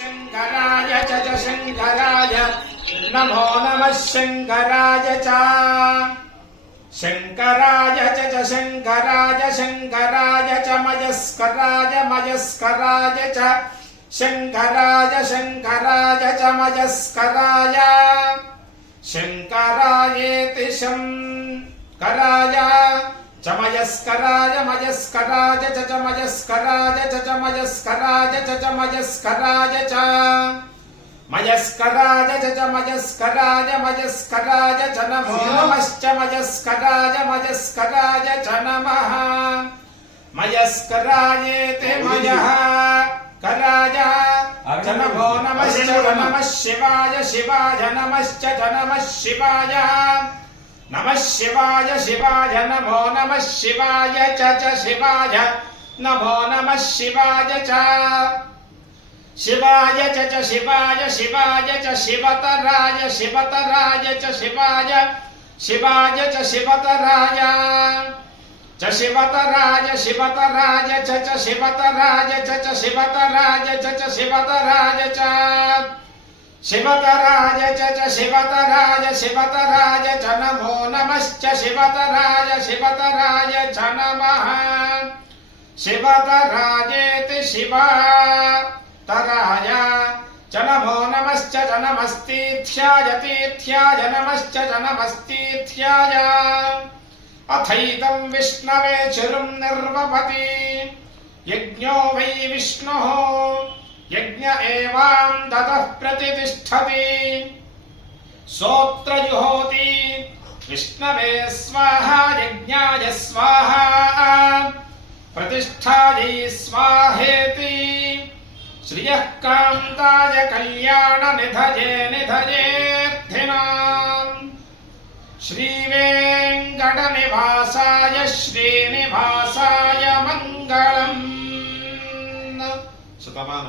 शंकराय च शंकराय नमो नमः शंकराय च शंकराय च शंकराय शंकराय च मयस्कराय मयस्कराय च शंकराय शंकराय च मयस्कराय शंकरायेति शंकराय च मयस्कराय मयस्कराय च मयस्कराय च मयस्कराय च मयस्कराय च मयस्कराय च मयस्कराय मयस्कराय च नमो नमश्च मयस्कराय मयस्कराय च नमः मयस्करायेति मयः कराय च नमो नमश्च नमः शिवाय शिवाय नमश्च नमः शिवाय नमः शिवाय शिवाय नमो नमः शिवाय च शिवाय नमो नमः शिवाय च शिवाय च शिवाय शिवाय च शिवतराय शिवतराय च शिवाय शिवाय च शिवतराय च शिवतराय शिवतराय च शिवतराय च शिवतराय च शिवतराय च शिवतराय च शिवतराय शिवतराय च नमो नमश्च शिवतराय शिवतराय च नमः शिवतरायेति शिवतराय च नमो नमश्च नमस्तीथ्याय तीथ्याय नमश्च नमस्तीथ्याय अथैदं विष्णवे चिरुं निर्वपति यज्ञो वै विष्णुः यज्ञ एवां दतः प्रतिष्ठति सोऽत्र जुहोति विष्णवे स्वाहा यज्ञाय स्वाहा प्रतिष्ठायै स्वाहेति श्रियः कान्ताय कल्याण निधये निधयेऽर्थिनाम् श्रीवेङ्कटनिवासाय श्रीनिवासाय मङ्गलम्।